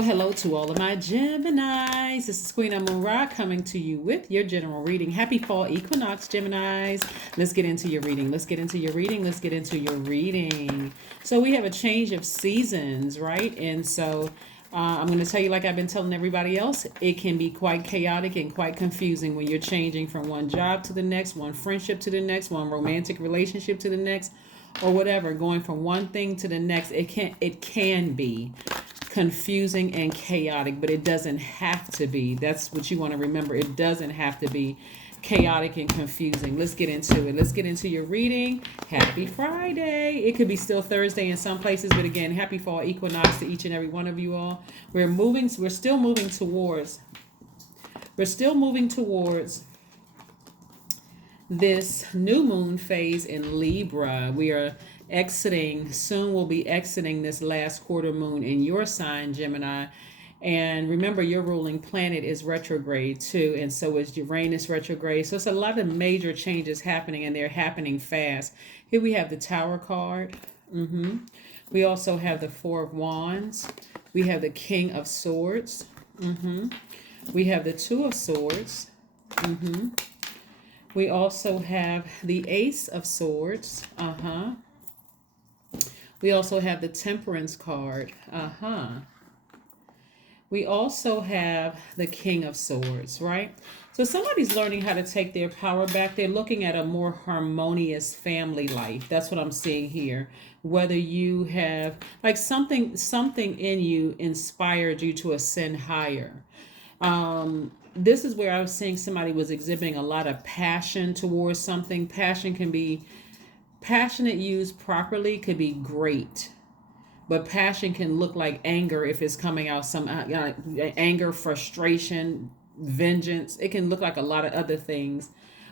Hello to all of my Geminis. This is Queen Amun Ra coming to you with your general reading. Happy fall equinox, Geminis. Let's get into your reading. So we have a change of seasons, right? And so I'm going to tell you, like I've been telling everybody else, it can be quite chaotic and quite confusing when you're changing from one job to the next, one friendship to the next, one romantic relationship to the next, or whatever, going from one thing to the next. It can be confusing and chaotic, but it doesn't have to be. That's what you want to remember. It doesn't have to be chaotic and confusing. Let's get into it. Let's get into your reading. Happy Friday. It could be still Thursday in some places, but again, happy fall equinox to each and every one of you all. We're still moving towards this new moon phase in Libra. We'll be exiting this last quarter moon in your sign, Gemini. And remember, your ruling planet is retrograde too, and so is Uranus retrograde. So it's a lot of major changes happening, and they're happening fast. Here we have the Tower card. We also have the Four of Wands. We have the King of Swords. We have the Two of Swords. We also have the Ace of Swords. We also have the Temperance card. We also have the King of Swords, right? So somebody's learning how to take their power back. They're looking at a more harmonious family life. That's what I'm seeing here. Whether you have like something in you inspired you to ascend higher. This is where I was seeing somebody was exhibiting a lot of passion towards something. Passion can be passionate used properly could be great, but passion can look like anger if it's coming out some anger, frustration, vengeance. It can look like a lot of other things,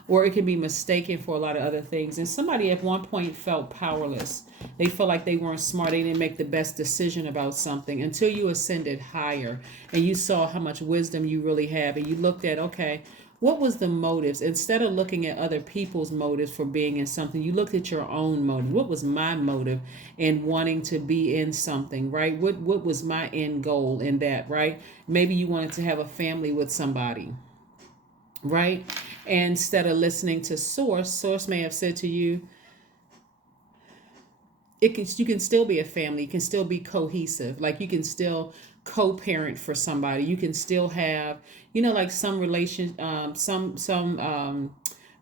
or it can be mistaken for a lot of other things. And somebody at one point felt powerless. They felt like they weren't smart. They didn't make the best decision about something until you ascended higher and you saw how much wisdom you really have. And you looked at, okay, what was the motives? Instead of looking at other people's motives for being in something, you looked at your own motive. What was my motive in wanting to be in something, right? What was my end goal in that, right? Maybe you wanted to have a family with somebody, right? And instead of listening to Source may have said to you, you can still be a family. You can still be cohesive. Like you can still co-parent for somebody. You can still have, like some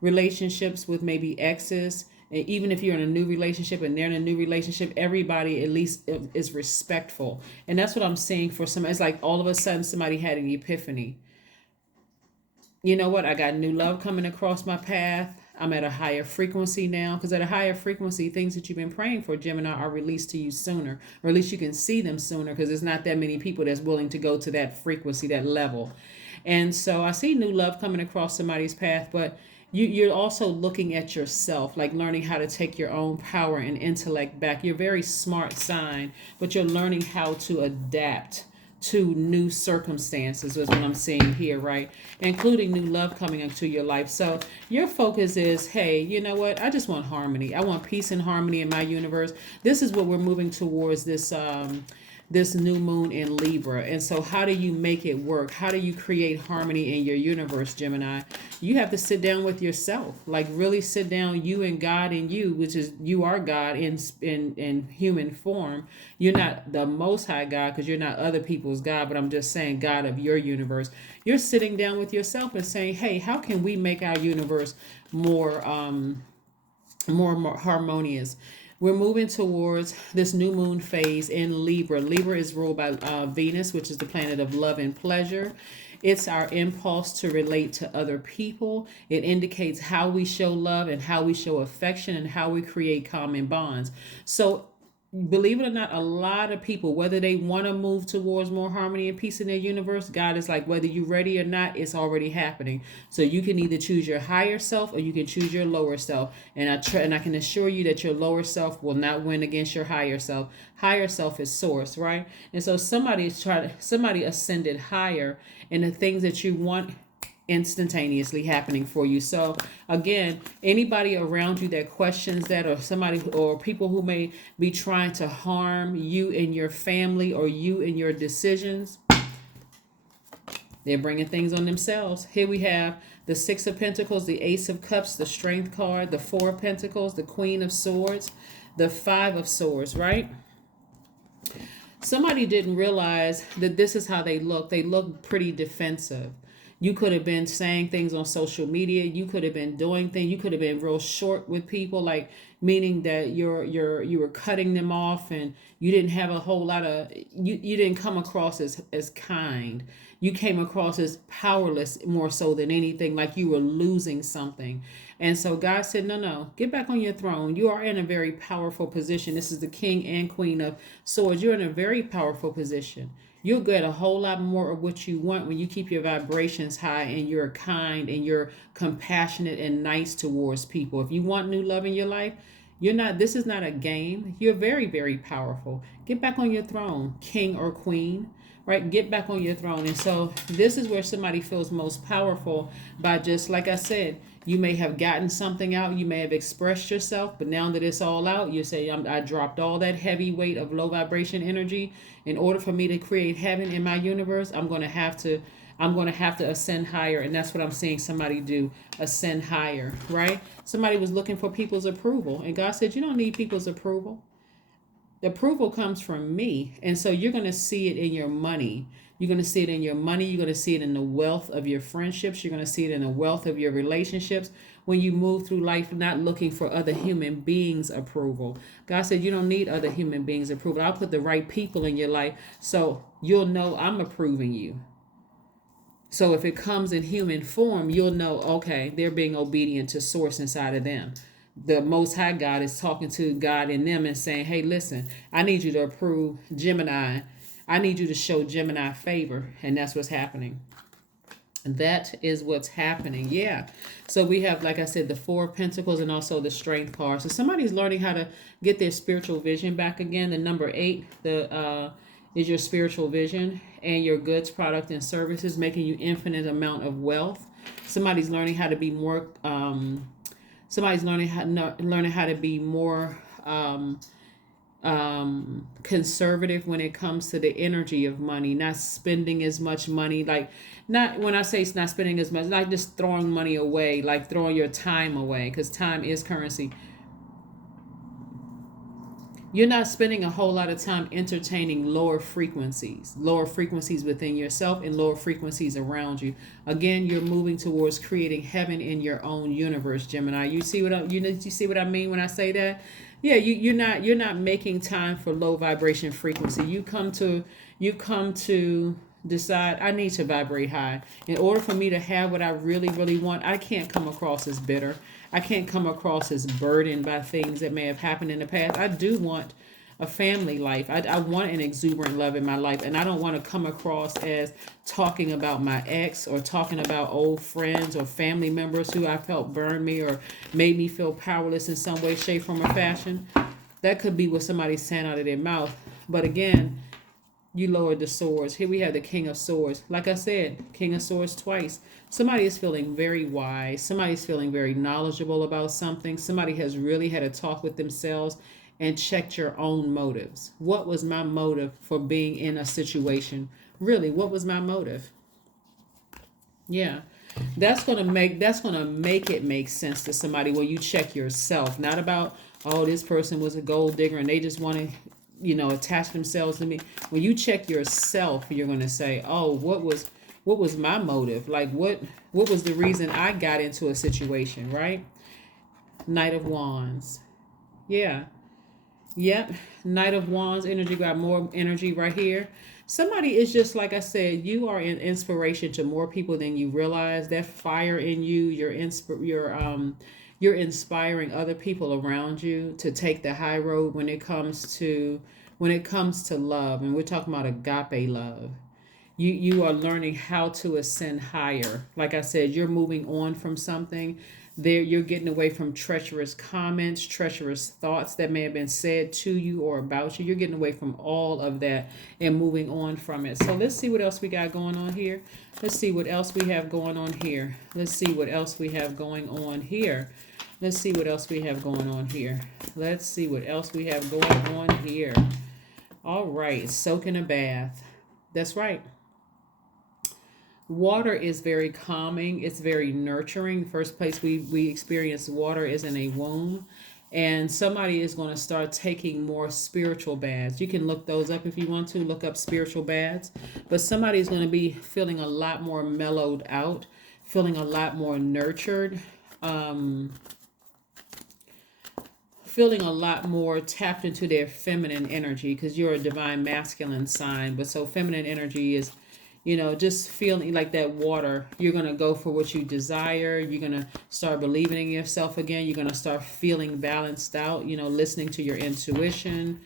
relationships with maybe exes. And even if you're in a new relationship and they're in a new relationship, everybody at least is respectful. And that's what I'm seeing for some. It's like all of a sudden somebody had an epiphany. You know what? I got new love coming across my path. I'm at a higher frequency now, because at a higher frequency, things that you've been praying for, Gemini, are released to you sooner, or at least you can see them sooner, because there's not that many people that's willing to go to that frequency, that level. And so I see new love coming across somebody's path, but you're also looking at yourself, like learning how to take your own power and intellect back. You're a very smart sign, but you're learning how to adapt to new circumstances is what I'm seeing here, right? Including new love coming into your life. So your focus is, hey, you know what? I just want harmony. I want peace and harmony in my universe. This is what we're moving towards this new moon in Libra. And so how do you make it work? How do you create harmony in your universe, Gemini? You have to sit down with yourself, like really sit down, you and God in you, which is you are God in human form. You're not the most high God, because you're not other people's God, but I'm just saying God of your universe. You're sitting down with yourself and saying, hey, how can we make our universe more harmonious? We're moving towards this new moon phase in Libra. Libra is ruled by Venus, which is the planet of love and pleasure. It's our impulse to relate to other people. It indicates how we show love and how we show affection and how we create common bonds. So believe it or not, a lot of people, whether they want to move towards more harmony and peace in their universe, God is like, whether you're ready or not, it's already happening. So you can either choose your higher self or you can choose your lower self. And I can assure you that your lower self will not win against your higher self. Higher self is source, right? And so somebody ascended higher, and the things that you want instantaneously happening for you. So again, anybody around you that questions that, or somebody or people who may be trying to harm you and your family or you and your decisions, they're bringing things on themselves. Here we have the Six of Pentacles, the Ace of Cups, the Strength card, the Four of Pentacles, the Queen of Swords, the Five of Swords, right? Somebody didn't realize that this is how they look. They look pretty defensive. You could have been saying things on social media. You could have been doing things. You could have been real short with people, like meaning that you were cutting them off, and you didn't have a whole lot of you didn't come across as kind. You came across as powerless more so than anything, like you were losing something. And so God said, no, get back on your throne. You are in a very powerful position. This is the King and Queen of Swords. You're in a very powerful position. You'll get a whole lot more of what you want when you keep your vibrations high and you're kind and you're compassionate and nice towards people. If you want new love in your life, this is not a game. You're very, very powerful. Get back on your throne, king or queen, right? Get back on your throne. And so this is where somebody feels most powerful by just, like I said, you may have gotten something out. You may have expressed yourself, but now that it's all out, you say, I dropped all that heavy weight of low vibration energy. In order for me to create heaven in my universe, I'm going to have to ascend higher. And that's what I'm seeing somebody do, ascend higher, right? Somebody was looking for people's approval. And God said, you don't need people's approval. The approval comes from me. And so you're going to see it in your money. You're going to see it in your money. You're going to see it in the wealth of your friendships. You're going to see it in the wealth of your relationships when you move through life not looking for other human beings' approval. God said you don't need other human beings' approval. I'll put the right people in your life so you'll know I'm approving you. So if it comes in human form, you'll know, okay, they're being obedient to source inside of them. The Most High God is talking to God in them and saying, hey, listen, I need you to approve Gemini. I need you to show Gemini favor. And that's what's happening. That is what's happening. Yeah. So we have, like I said, the Four of Pentacles and also the Strength card. So somebody's learning how to get their spiritual vision back again. The number 8, is your spiritual vision and your goods, product, and services, making you infinite amount of wealth. Somebody's learning how to be more. Somebody's learning how to be more conservative when it comes to the energy of money, not spending as much money. Like, not when I say it's not spending as much, not just throwing money away, like throwing your time away, because time is currency. You're not spending a whole lot of time entertaining lower frequencies within yourself and lower frequencies around you. Again, you're moving towards creating heaven in your own universe, Gemini. You see what I mean when I say that? Yeah, you're not making time for low vibration frequency. You come to decide, I need to vibrate high. In order for me to have what I really, really want, I can't come across as bitter. I can't come across as burdened by things that may have happened in the past. I do want a family life. I want an exuberant love in my life. And I don't want to come across as talking about my ex or talking about old friends or family members who I felt burned me or made me feel powerless in some way, shape, form, or fashion. That could be what somebody's saying out of their mouth. But again, you lowered the swords. Here we have the King of Swords. Like I said, King of Swords twice. Somebody is feeling very wise. Somebody's feeling very knowledgeable about something. Somebody has really had a talk with themselves and checked your own motives. What was my motive for being in a situation? Really, what was my motive? Yeah. That's gonna make it make sense to somebody when you check yourself. Not about, oh, this person was a gold digger and they just want to attach themselves to me. When you check yourself, you're going to say, oh, what was my motive? Like, what was the reason I got into a situation, right? Knight of Wands. Yeah. Yep. Knight of Wands energy, got more energy right here. Somebody is just, like I said, you are an inspiration to more people than you realize. That fire in you, you're inspiring other people around you to take the high road when it comes to love. And we're talking about agape love. You are learning how to ascend higher. Like I said, you're moving on from something There, you're getting away from treacherous comments, treacherous thoughts that may have been said to you or about you. You're getting away from all of that and moving on from it. So let's see what else we got going on here. Let's see what else we have going on here. Let's see what else we have going on here. Let's see what else we have going on here. Let's see what else we have going on here. All right, soak in a bath. That's right. Water is very calming. It's very nurturing. The first place we experience water is in a womb. And somebody is going to start taking more spiritual baths. You can look those up if you want to. Look up spiritual baths. But somebody is going to be feeling a lot more mellowed out, feeling a lot more nurtured, feeling a lot more tapped into their feminine energy, because you're a divine masculine sign. But so feminine energy is, just feeling like that water. You're going to go for what you desire. You're going to start believing in yourself again. You're going to start feeling balanced out, listening to your intuition,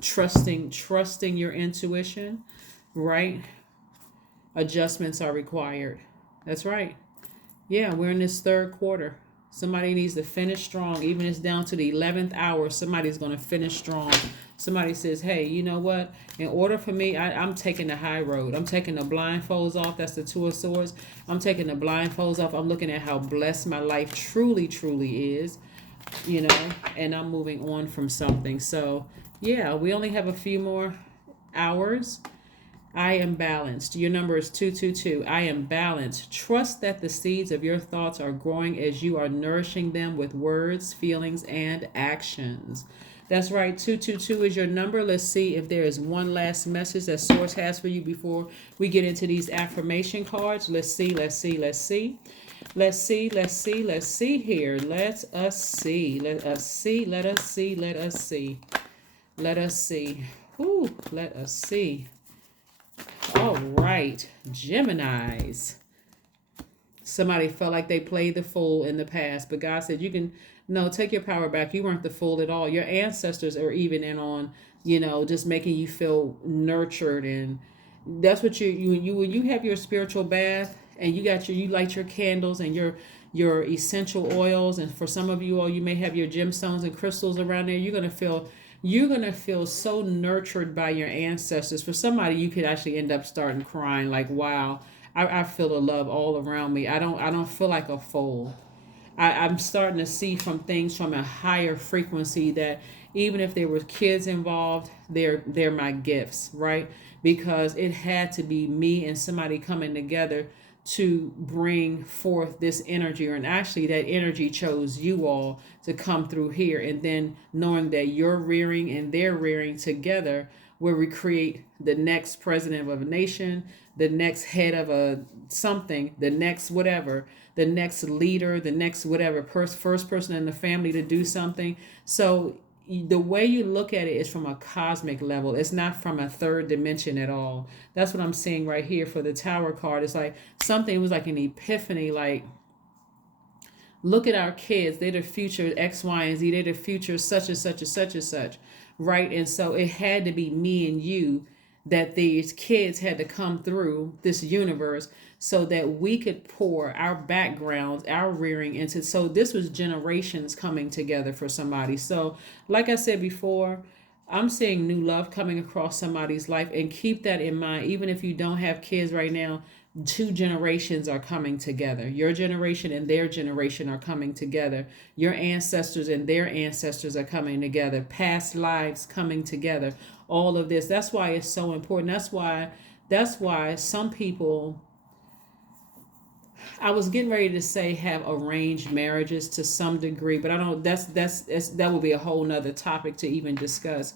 trusting your intuition, right? Adjustments are required. That's right. Yeah, we're in this third quarter. Somebody needs to finish strong. Even if it's down to the 11th hour, somebody's going to finish strong. Somebody says, hey, you know what? In order for me, I'm taking the high road. I'm taking the blindfolds off. That's the Two of Swords. I'm taking the blindfolds off. I'm looking at how blessed my life truly, truly is, and I'm moving on from something. So, yeah, we only have a few more hours. I am balanced. Your number is 222. I am balanced. Trust that the seeds of your thoughts are growing as you are nourishing them with words, feelings, and actions. That's right. 222 is your number. Let's see if there is one last message that Source has for you before we get into these affirmation cards. Let's see. Let's see here. Let us see. Let us see. Let us see. Whew, let us see. All right, Geminis. Somebody felt like they played the fool in the past, but God said, take your power back. You weren't the fool at all. Your ancestors are even in on, just making you feel nurtured. And that's what when you have your spiritual bath and you light your candles and your essential oils. And for some of you all, you may have your gemstones and crystals around there. You're going to feel so nurtured by your ancestors. For somebody, you could actually end up starting crying like, wow, I feel the love all around me. I don't feel like a fool. I'm starting to see from things from a higher frequency that even if there were kids involved, they're my gifts, right? Because it had to be me and somebody coming together to bring forth this energy, and actually that energy chose you all to come through here. And then knowing that you're rearing and they're rearing together, where we create the next president of a nation, the next head of a something, the next whatever, the next leader, the next whatever, first person in the family to do something. So the way you look at it is from a cosmic level. It's not from a third dimension at all. That's what I'm seeing right here for the Tower card. It's like something, it was like an epiphany, like, look at our kids. They're the future X, Y, and Z. They're the future such and such and such and such, right? And so it had to be me and you, that these kids had to come through this universe so that we could pour our backgrounds, our rearing into. So this was generations coming together for somebody. So like I said before, I'm seeing new love coming across somebody's life, and keep that in mind. Even if you don't have kids right now, 2 generations are coming together. Your generation and their generation are coming together. Your ancestors and their ancestors are coming together. Past lives coming together. All of this. That's why it's so important. That's why some people, I was getting ready to say, have arranged marriages to some degree, but I don't, that would be a whole nother topic to even discuss.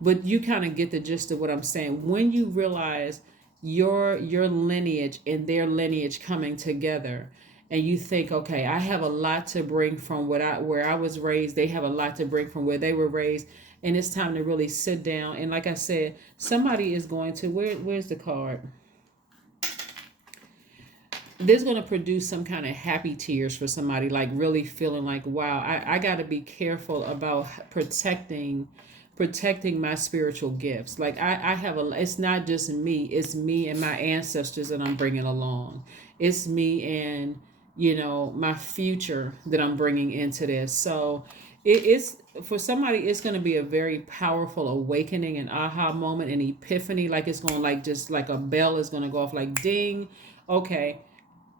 But you kind of get the gist of what I'm saying. When you realize your lineage and their lineage coming together, and you think, okay, I have a lot to bring from where I was raised. They have a lot to bring from where they were raised. And it's time to really sit down. And like I said, somebody is going to, where's the card? This is going to produce some kind of happy tears for somebody, like really feeling like, wow, I got to be careful about protecting my spiritual gifts. Like I have it's not just me, it's me and my ancestors that I'm bringing along. It's me and my future that I'm bringing into this. So it's for somebody, it's going to be a very powerful awakening, an aha moment, an epiphany. Like it's going, like just like a bell is going to go off, like ding. Okay,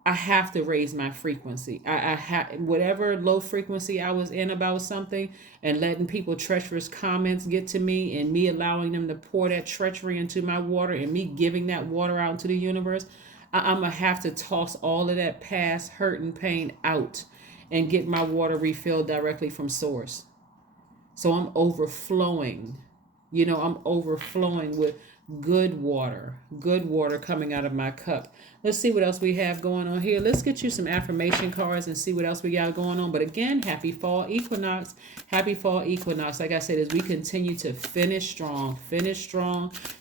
I have to raise my frequency. I have whatever low frequency I was in about something, and letting people treacherous comments get to me, and me allowing them to pour that treachery into my water, and me giving that water out into the universe. I'm gonna have to toss all of that past hurt and pain out, and get my water refilled directly from source. So I'm overflowing. I'm overflowing with good water coming out of my cup. Let's see what else we have going on here. Let's get you some affirmation cards and see what else we got going on. But again, happy fall equinox. Happy fall equinox. Like I said, as we continue to finish strong,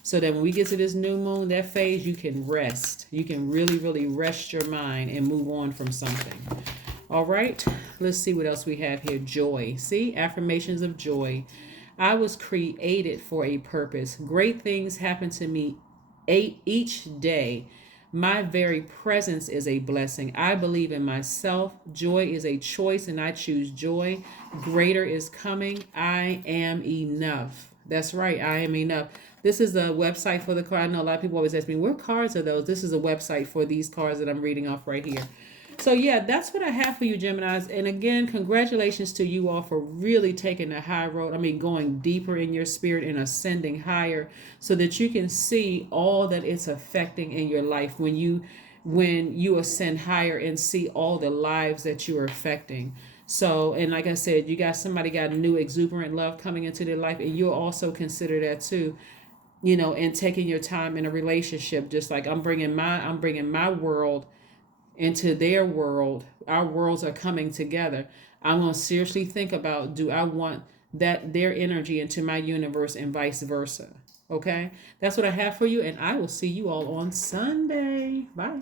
so that when we get to this new moon, that phase, you can rest. You can really, really rest your mind and move on from something. All right, let's see what else we have here. Joy. See, affirmations of joy. I was created for a purpose. Great things happen to me each day. My very presence is a blessing. I believe in myself. Joy is a choice, and I choose joy. Greater is coming. I am enough. That's right. I am enough. This is a website for the card. I know a lot of people always ask me, what cards are those? This is a website for these cards that I'm reading off right here. So yeah, that's what I have for you, Geminis. And again, congratulations to you all for really taking the high road. I mean, going deeper in your spirit and ascending higher, so that you can see all that it's affecting in your life when you ascend higher and see all the lives that you are affecting. So, and like I said, somebody got new exuberant love coming into their life, and you'll also consider that too. And taking your time in a relationship, just like I'm bringing my world into their world. Our worlds are coming together. I'm going to seriously think about, do I want their energy into my universe and vice versa? Okay? That's what I have for you, and I will see you all on Sunday. Bye.